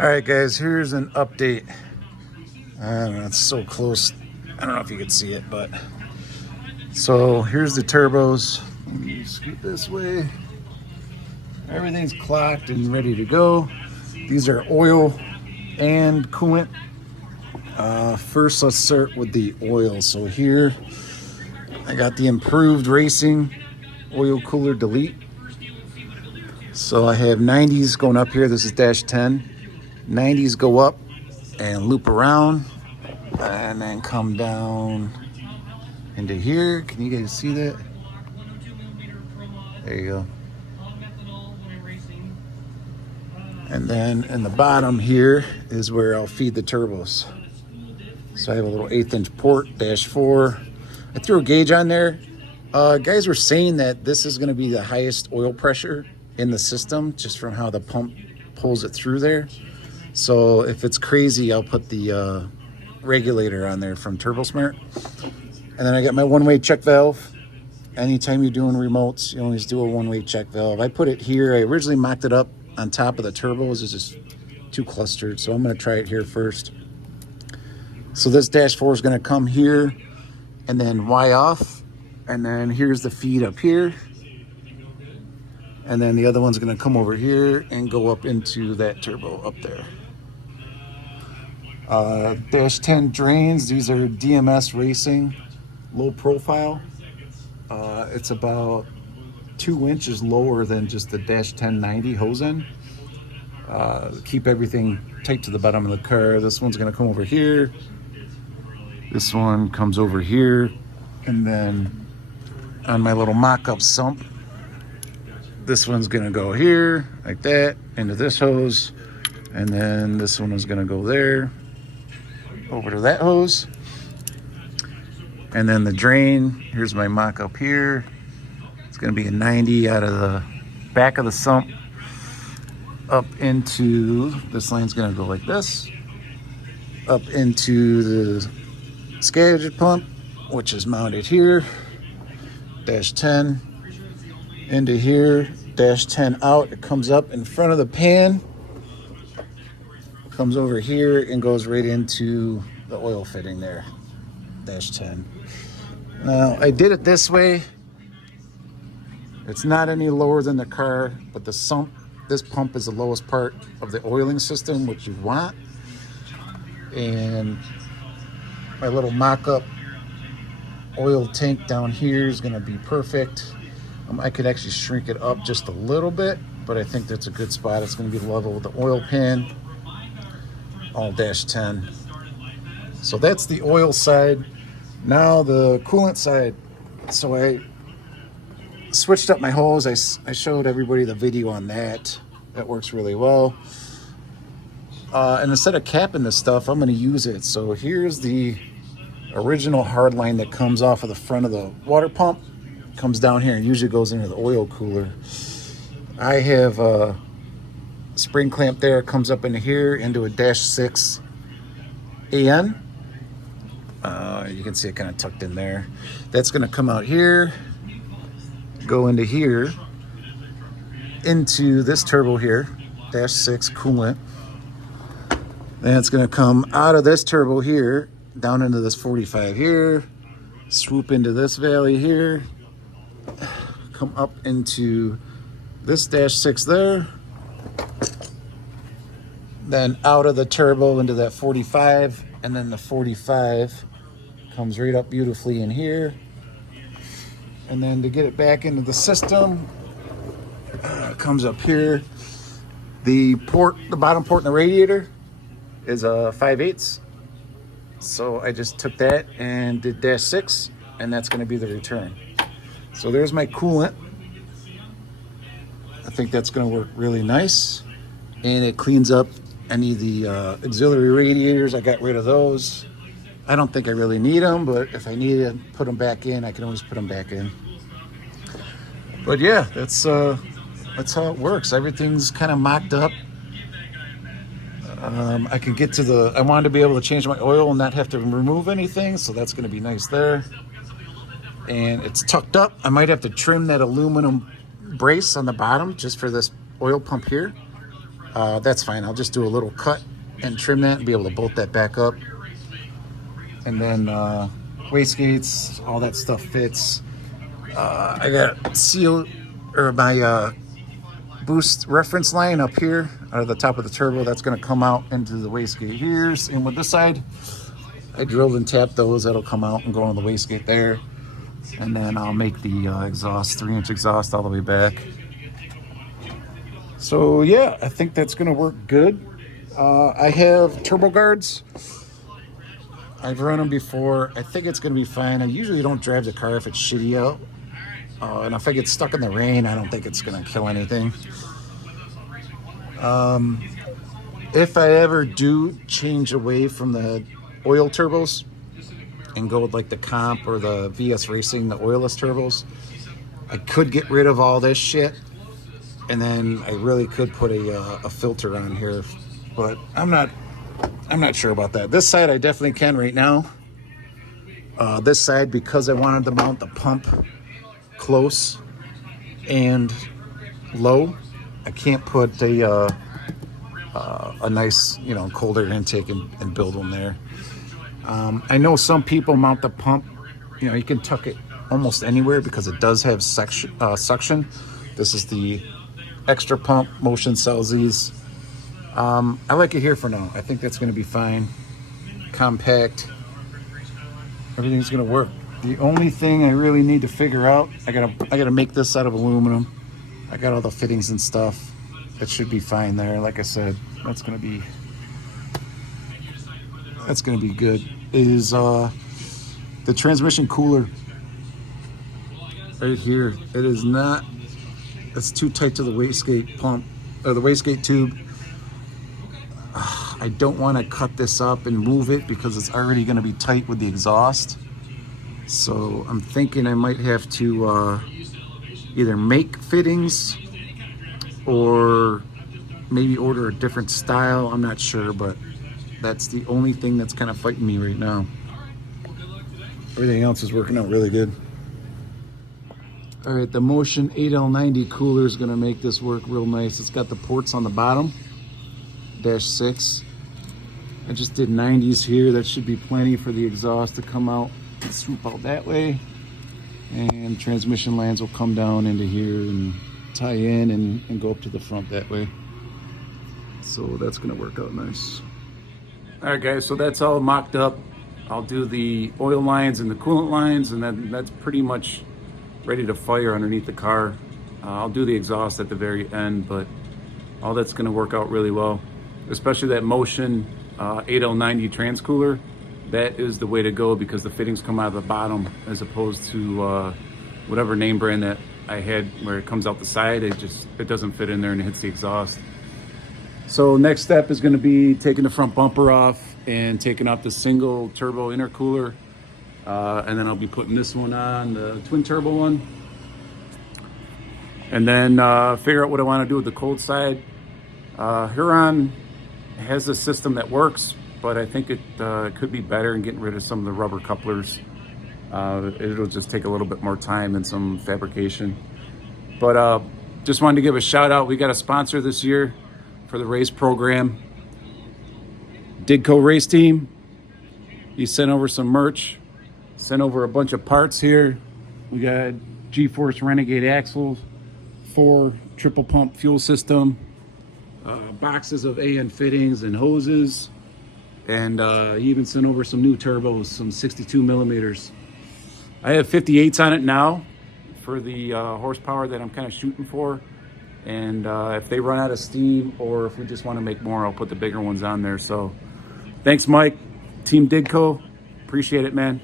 All right, guys, here's an update. I don't know, it's so close. I don't know if you can see it, but so here's the turbos. Let me scoot this way. Everything's clocked and ready to go. These are oil and coolant. First, let's start with the oil. So here, I got the improved racing oil cooler delete. So I have 90s going up here. This is dash 10. 90s go up and loop around and then come down into here. Can you guys see that? There you go. And then in the bottom here is where I'll feed the turbos. So I have a little 1/8 inch port, dash 4. I threw a gauge on there. Guys were saying that this is going to be the highest oil pressure in the system just from how the pump pulls it through there. So if it's crazy, I'll put the regulator on there from TurboSmart. And then I got my one-way check valve. Anytime you're doing remotes, you always do a one-way check valve. I put it here. I originally mocked it up on top of the turbos. It's just too clustered, so I'm going to try it here first. So this dash 4 is going to come here and then Y off. And then here's the feed up here. And then the other one's going to come over here and go up into that turbo up there. Dash 10 drains. These are DMS Racing, low profile. It's about 2 inches lower than just the dash 1090 hose end. Keep everything tight to the bottom of the car. This one's going to come over here. This one comes over here. And then on my little mock-up sump, this one's going to go here like that into this hose. And then this one is going to go there over to that hose. And then the drain, here's my mock-up here. It's going to be a 90 out of the back of the sump up into, this line's going to go like this, up into the scavenger pump, which is mounted here, dash 10, into here, dash 10 out. It comes up in front of the pan, comes over here and goes right into the oil fitting there, dash 10. Now, I did it this way. It's not any lower than the car, but the sump, this pump is the lowest part of the oiling system, which you want. And my little mock-up oil tank down here is going to be perfect. I could actually shrink it up just a little bit, but I think that's a good spot. It's going to be level with the oil pan, all dash 10. So that's the oil side. Now the coolant side. So I switched up my hose. I showed everybody the video on that. That works really well. And instead of capping this stuff, I'm going to use it. So here's the original hard line that comes off of the front of the water pump. Comes down here and usually goes into the oil cooler. I have a spring clamp there. Comes up into here into a dash 6 AN. You can see it kind of tucked in there. That's going to come out here, go into here, into this turbo here, dash 6 coolant. Then it's going to come out of this turbo here, down into this 45 here, swoop into this valley here, come up into this dash 6 there, then out of the turbo into that 45, and then the 45 comes right up beautifully in here. And then to get it back into the system, it comes up here. The port, the bottom port in the radiator is a 5/8. So I just took that and did dash 6, and that's going to be the return. So there's my coolant. I think that's going to work really nice, and it cleans up any of the auxiliary radiators. I got rid of those. I don't think I really need them, but if I need to put them back in, I can always put them back in. But yeah, that's how it works. Everything's kind of mocked up. I can get to the, I wanted to be able to change my oil and not have to remove anything, so that's going to be nice there. And it's tucked up. I might have to trim that aluminum brace on the bottom just for this oil pump here. That's fine. I'll just do a little cut and trim that and be able to bolt that back up. And then wastegates, all that stuff fits. I got seal or my boost reference line up here out of the top of the turbo. That's going to come out into the wastegate here. And with this side, I drilled and tapped those. That'll come out and go on the wastegate there. And then I'll make the exhaust, 3-inch exhaust all the way back. So yeah, I think that's going to work good. I have turbo guards. I've run them before. I think it's going to be fine. I usually don't drive the car if it's shitty out. And if I get stuck in the rain, I don't think it's going to kill anything. If I ever do change away from the oil turbos and go with like the Comp or the VS Racing, the oilless turbos, I could get rid of all this shit. And then I really could put a filter on here. But I'm not sure about that. This side I definitely can right now. This side, because I wanted to mount the pump close and low, I can't put a nice, cold air intake and build one there. I know some people mount the pump, you can tuck it almost anywhere because it does have suction. This is the extra pump. Motion sells these. I like it here for now. I think that's going to be fine. Compact. Everything's going to work. The only thing I really need to figure out, I gotta make this out of aluminum. I got all the fittings and stuff. It should be fine there. Like I said, that's gonna be good. Is the transmission cooler right here? It is not. It's too tight to the wastegate pump or the wastegate tube. I don't want to cut this up and move it because it's already going to be tight with the exhaust. So I'm thinking I might have to either make fittings or maybe order a different style. I'm not sure, but that's the only thing that's kind of fighting me right now. Everything else is working out really good. All right, the Motion 8L90 cooler is going to make this work real nice. It's got the ports on the bottom, -6. I just did 90s here. That should be plenty for the exhaust to come out and swoop out that way. And transmission lines will come down into here and tie in and go up to the front that way. So that's going to work out nice. All right, guys, so that's all mocked up. I'll do the oil lines and the coolant lines, and then that's pretty much ready to fire underneath the car. I'll do the exhaust at the very end, but all that's going to work out really well, especially that Motion 8L90 trans cooler. That is the way to go because the fittings come out of the bottom as opposed to whatever name brand that I had where it comes out the side. It doesn't fit in there and it hits the exhaust. So next step is going to be taking the front bumper off and taking off the single turbo intercooler. And then I'll be putting this one on, the twin turbo one. And then figure out what I want to do with the cold side. Huron has a system that works, but I think it could be better in getting rid of some of the rubber couplers. It'll just take a little bit more time and some fabrication. But just wanted to give a shout out. We got a sponsor this year for the race program. Digco Race Team. He sent over some merch, sent over a bunch of parts here. We got G-Force Renegade axles, 4 triple pump fuel system, boxes of AN fittings and hoses, and he even sent over some new turbos, some 62 millimeters. I have 58s on it now for the horsepower that I'm kind of shooting for. And if they run out of steam or if we just want to make more, I'll put the bigger ones on there. So thanks, Mike, Team Digco. Appreciate it, man.